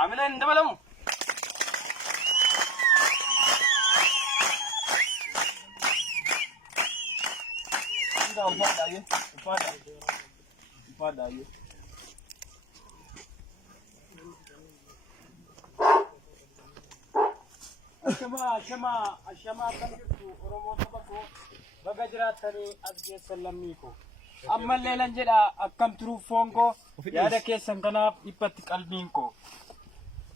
عاملين دبلهم ده وفاد ايه وفاد ايه ashama kan jirtu oromoo saba koo baga jiraatanii as lammiiko ammallee nan jedha akkam turuuf foon koo yaada keessan kanaaf dhiphatti qalbiin koo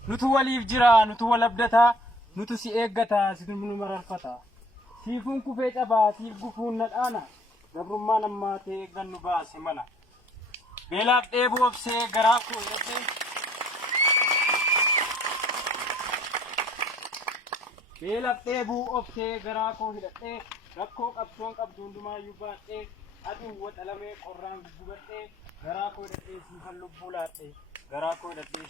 nutu waliif jira nutu wal abdataa nutu si eeggataa situ nu mararfata siifuun kufee cabaa siif gufuun nadhaana gabrummaan ammaatee gannu baase mana beelaaf dheebuu obsee garaa koo hidhatee beelaaf dheebuu obsee garaa koo hidhatee rakkoo qabsoon qabdu hundumayyuu baadhee aduun waxalamee qorraan gubadhee garaa koo hidhatee siifan lubbuu laadhee garaa koo hidhatee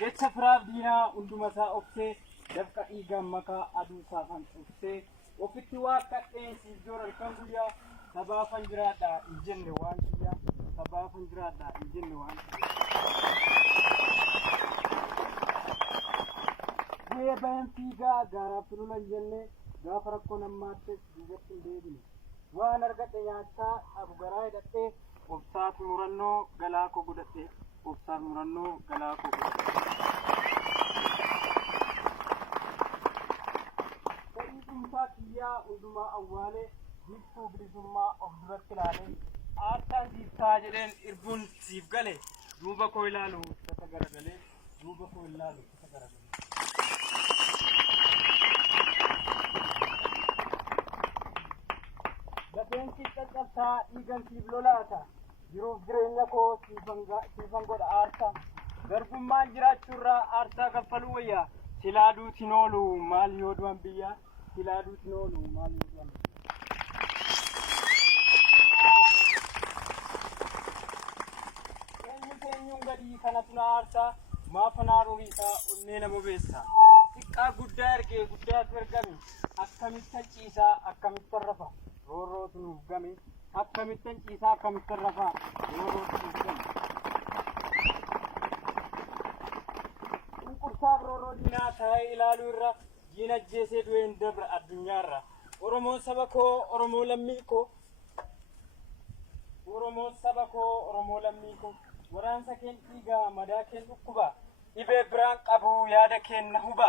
jecha firaaf diinaa hundumasaa obsee dafqa dhiigaan makaa aduu saafan obsee ofitti waaqadhee siif jooran kan guyyaa sabaafan jiraadhaa hin jenne waan kiyyaa sabaafan jiraadhaa hin jenne waan kiyyaa bayan fiigaa gaaraaf turulan jenne gaafa rakkoo nammaattis duubatti hin deebine waan argadhe nyaachaa abu garaa hidhadhee obsaaf murannoo galaa koo godhadhe obsaaf murannoo galaa koo godhadhe ta'ii dhumsaa kiyyaa hundumaa awwaalee jibtuu bilisummaa of duratti ilaalee aartaan jiiftaa jedheen irbuun siif gale duuba koo ilaalu tasa garagalee duuba koo ilaalu tasa garagalee Gafeensi caccabsaa dhiigan siif lolaata jiruuf jireenya koo siifan godha aarsaa garbummaan jiraachuurraa aarsaa kaffaluu wayyaa silaa duutiin oolu maal yoo du'an biyyaa silaa duutiin oolu maal yoo du'an eenyuun gadii kanatu na aarsaa maafanaa rohiisaa onnee nama beessaa xiqqaa guddaa ergee guddaatu ergame akkamittan ciisaa akkamittan rafa roorrootu nuuf game akkamittan ciisaa akkamittan rafaa roorrootu nuuf game cunqursaaf roorroo diinaa taa'ee ilaaluu irra diina ajjeesee du'een dabra addunyaarra oromoon saba koo oromoo lammii koo oromoon saba koo oromoo lammii koo waraansa keen dhiigaa madaa keen dhukkuba dhibee biraan qabu yaada keen na huba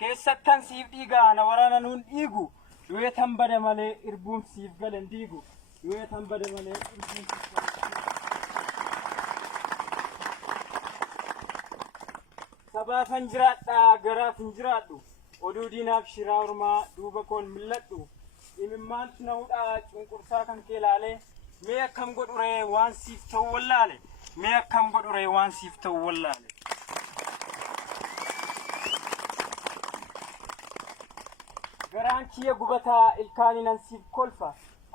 keessattan siif dhiigaa na waraana nuun dhiigu du'ee tan bada malee irbuun siif galan diigu du'ee tan bada malee irbuun siif galan sabaafan jiraadhaa garaaf hin jiraadhu oduu diinaaf shiraa ormaa duuba koon milladhu imimmaantu na hudhaa cunqursaa kan kee laalee mee akkam godhuree waan siif ta'u wallaale mee akkam godhuree waan siif ta'u wallaale garaan kiyya gubataa ilkaaninan siif kolfa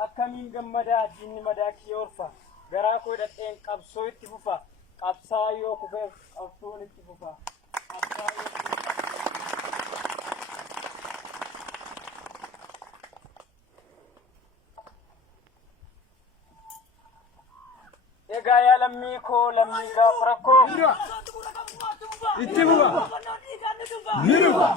akkamiin gammadaa diinni madaa kiyya orfa garaa koo hidhadheen qabsoo itti fufa qabsaa yoo kufeef qabsoon itti fufa qabsaa yoo egaa yaa lammii koo lammii gaafa rakkoo itti bu'a ni dhufa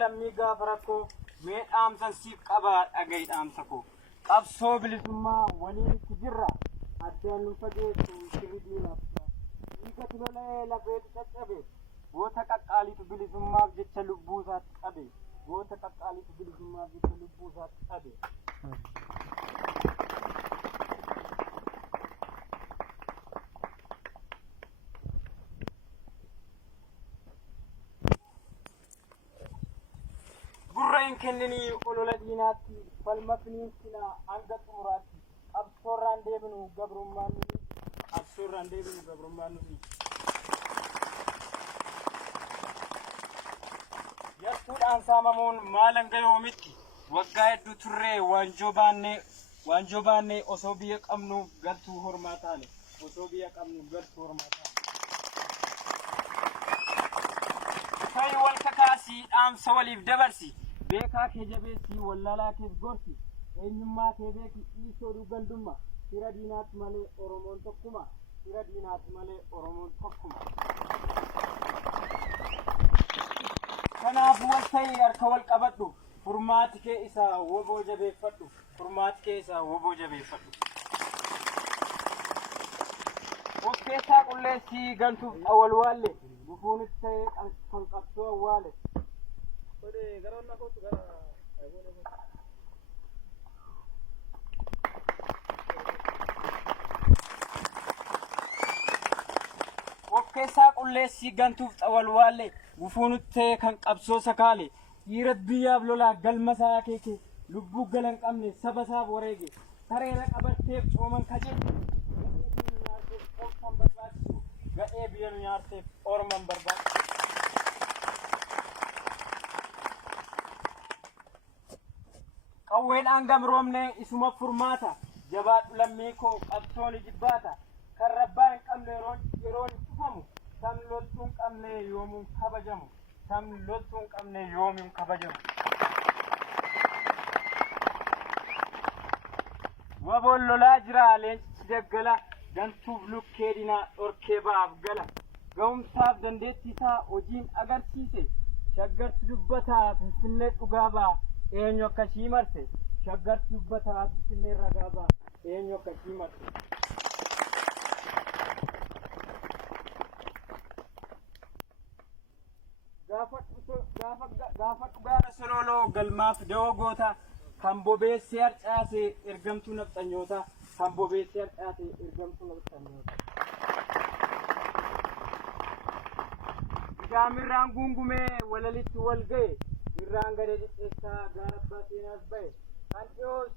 lammii gaafa rakkoo mee dhaamsan siif qabaa dhaga'i dhaamsa koo qabsoo bilisummaa waliin itti jirra addaan nu fageessu sirri diinaaf dhiigatu lola'ee lafeetu caccabe goota qaqqaalitu bilisummaaf jecha lubbuu isaatti qabe goota qaqqaalitu bilisummaaf jecha lubbuu isaatti qabe kennanii olola diinaatti falma finiinsina hanga xumuraatti absoorraan deebinu gabrummaan nuti absoorraan deebinu gabrummaan nuti yakkuudhaan saamamuun maalan gayoomitti waggaa hedduu turree waanjoo baannee osoo biyya qabnuuf galtuu hormaa taane osoo biyya qabnuuf galtuu hormaa taane kai wal kakaasii dhaamsa waliif dabarsi beekaa kee jabeessii wallaalaa keef gorsi eenyummaa kee beeki dhiisoo dhugandumma fira diinaatti malee oromoon tokkuma fira diinaatti malee oromoon tokkuma kanaaf wal ta'ii harka wal qabadhu furmaati kee isaa woboo jabeeffadhu furmaati kee isaa woboo jabeeffadhu of keessaa qulleessii gantuuf awwal waalle gufuunitti ta'ee kan qabsoo awwaale of keessaa qulleessii gantuuf awwal waalle gufuunitti ta'ee kan qabsoo sakaale dhiira biyyaaf lolaa galma isaa keeke lubbuu galan qabne saba isaaf wareege tareera qabatteef cooman kajeelchu ga'ee biyya nyaarteef orman barbaachisu qawweedhaan gamroomne isuma furmaata jabaadhu lammii koo qabsoon jibbaata kan rabbaa hin qabne yeroon cufamu sam loltuun qabne yoomuun kabajamu sam loltuun qabne yoomuun kabajamu waboon lolaa jira leenci daggala gantuuf lukkee dinaa dhorkee ba'aaf gala ga'umsaaf dandeettii isaa hojiin agarsiise shaggarti dubbataa finfinnee dhugaa ba'a eenyu akkasii marse shaggarti dubbataa finfinnee ragaa ba'a eenyu akkasii marse gaafa dhugaara sololoo galmaaf da'oo goota kan bobeessee harcaase ergamtuu nafxanyoota kan bobeessee harcaase ergamtuu nafxanyoota mirraan gungumee walalitti wal ga'e mirraan gada dhidheessaa gaara abbaa seenaas ba'e kan dhiyoon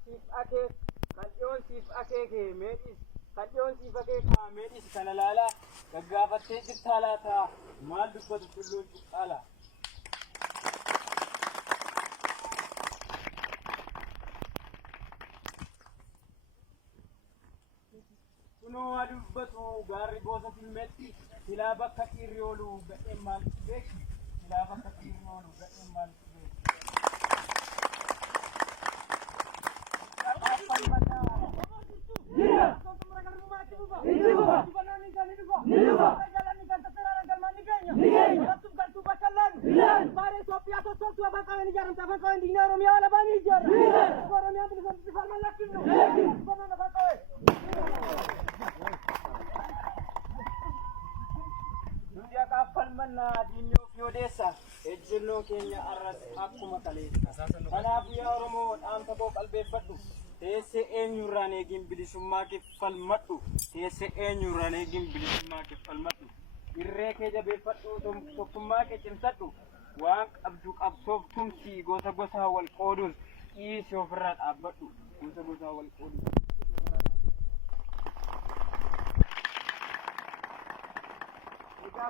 siif akeeke meedhis kana laalaa gaggaafattee jirtaa laataa maal dubbatu tulluun cuqqaalaa kunoo adubbatu gaarri boosa filmeetti silaa bakka dhiirri oolu ga'een maalitti beeki silaa bakka dhiirri oolu ga'een maalitti beeki diinoo fi odeessa ejjennoo keenya arras akkuma kaleessa kanaaf yaa Oromoo dhaamsa koo qalbeeffadhu teessee eenyurraan eegin bilisummaa kee falmadhu teessee eenyurraan eegin bilisummaa kee falmadhu irree kee jabeeffadhu tokkummaa kee cimsadhu waan qabdu qabsoof tumsii gosa gosaa wal qooduun dhiisii ofirraa dhaabbadhu gosa gosaa wal qooduun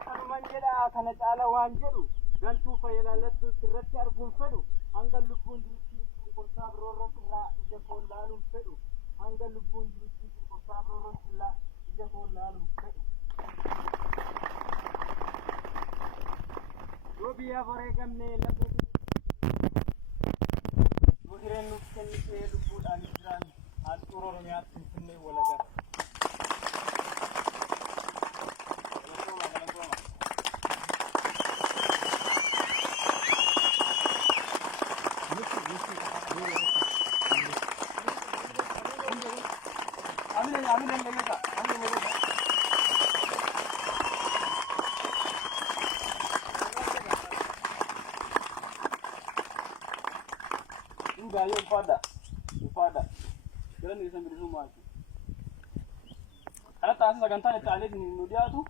kanuman jedha kana caala waan jedhu gantuu fayyadallattuu sirratti arguun fedhu hanga lubbuun jirutti cunqursaa biroorra irraa ija koo laaluun fedhu hanga lubbuun jirutti cunqursaa biroorra irraa ija koo laaluun fedhu yoo biyyaaf wareegamnee lafa yoo hireen nuuf kennitee lubbuudhaan jiraan handhuura Oromiyaatti Finfinnee walagara Bayo pada. Kira ni sambil semua. Karena tak segantar itu ada di Indonesia tu.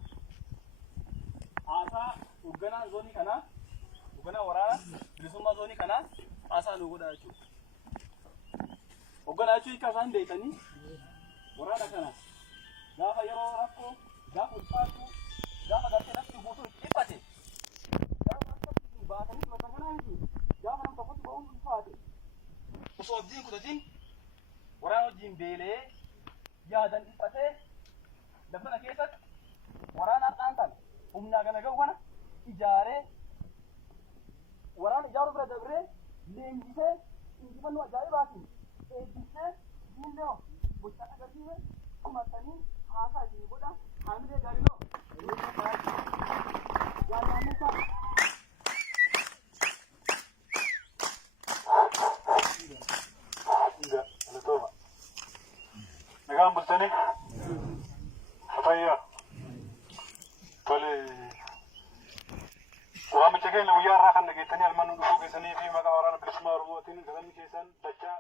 Asa ugana zoni kana Hoggana waraana bilisummaa zoonii kanaa haasaa nu godhaa jechuudha. Hoggana jechuun hiika isaan beekanii waraana kana gaafa yeroo rakkoo gaafa ulfaatu gaafa gartee lafti guutuu dhiphate gaafa akkatti baatanii mata kanaa miti gaafa nam tokkotti ba'uun ulfaate osoo abdiin kutatiin waraana wajjin beelee yaadan dhiphatee lafa keessatti waraana har'aan tan humnaa gana ga'u kana ijaaree waraana ijaaruu bira dabree leenjisee injifannoo ajaa'ibaatiin eebbisee diinlee boca agarsiise kumatanii haasaa isin godha haamilee gaarinoo jaallanneessa nagaan bultanii fayyaa tole waamicha keenya guyyaa irraa kan dhageettanii almanuu dhufuu keessanii fi maqaa waraana bilisummaa oromootiin galanni keessan dachaa